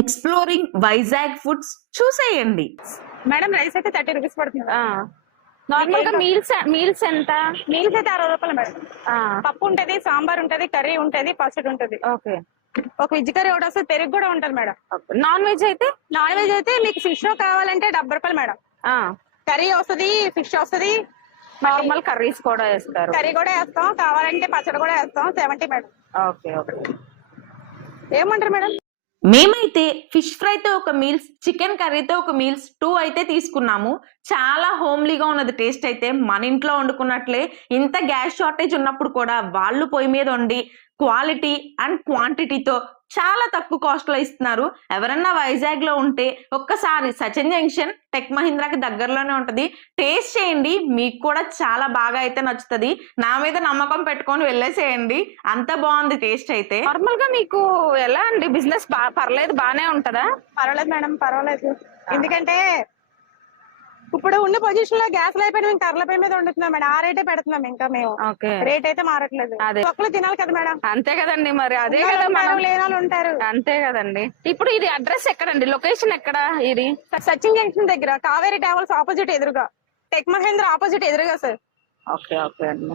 Exploring Vizag foods చూసేయండి. Madam rice అయితే 30 rupees పడుతుంది. నార్మల్ గా మీల్స్ ఎంత? మీల్స్ అయితే 60 రూపాయలు మేడం. ఆ, పప్పు ఉంటది, సాంబార్ ఉంటది, కర్రీ ఉంటది, పచ్చడి ఉంటది. ఓకే. ఒక వెజ్ కర్రీ ఒకటి వస్తుంది, పెరుగు కూడా ఉంటది మేడం. నాన్ వెజ్ అయితే? నాన్ వెజ్ అయితే మీకు ఫిష్ కావాలంటే 70 రూపాయలు మేడం. ఆ, కర్రీ వస్తుంది, ఫిష్ వస్తుంది, నార్మల్ కర్రీస్ కూడా వేస్తారు. కర్రీ కూడా వేస్తాం, కావాలంటే పచ్చడి కూడా వేస్తాం. 70 మేడం. Okay okay. ఏమంటారు మేడం? మేమైతే ఫిష్ ఫ్రైతో ఒక మీల్స్, చికెన్ కర్రీతో ఒక మీల్స్ 2 అయితే తీసుకున్నాము. చాలా హోమ్లీగా ఉన్నది టేస్ట్ అయితే. మన ఇంట్లో వండుకున్నట్లే. ఇంత గ్యాస్ షార్టేజ్ ఉన్నప్పుడు కూడా వాళ్ళు పొయ్యి మీద వండి క్వాలిటీ అండ్ క్వాంటిటీతో చాలా తక్కువ కాస్ట్ లో ఇస్తున్నారు. ఎవరన్నా వైజాగ్ లో ఉంటే ఒక్కసారి సచిన్ జంక్షన్ టెక్ మహీంద్రాకి దగ్గరలోనే ఉంటది, టేస్ట్ చేయండి. మీకు కూడా చాలా బాగా అయితే నచ్చుతుంది. నా మీద నమ్మకం పెట్టుకొని వెళ్ళేసేయండి, అంత బాగుంది టేస్ట్ అయితే. నార్మల్ గా మీకు ఎలా అండి బిజినెస్? పర్లేదు, బానే ఉంటదా? పర్వాలేదు మేడం, పర్వాలేదు. ఎందుకంటే ఇప్పుడు ఉన్న పొజిషన్ లో గ్యాస్ అయిపోయినా మేము కర్రల పై మీద వండుతున్నాం మేడం. ఆ రేటే పెడుతున్నాం. ఇంకా మేము ఓకే. రేట్ అయితే మారట్లేదు. అదే. ఒక్కలు తినాలి కదా మేడం. అంతే కదండి, మరి అదే కదా మనం. లేని వాళ్ళు ఉంటారు. అంతే కదండి. ఇప్పుడు ఇది అడ్రస్ ఎక్కడండి? లొకేషన్ ఎక్కడ ఇది? సచిన్ జంక్షన్ దగ్గర, కావేరీ ట్రావెల్స్ ఆపోజిట్ ఎదురుగా, టెక్ మహేంద్ర ఆపోజిట్ ఎదురుగా సార్. ఓకే ఓకే అండి.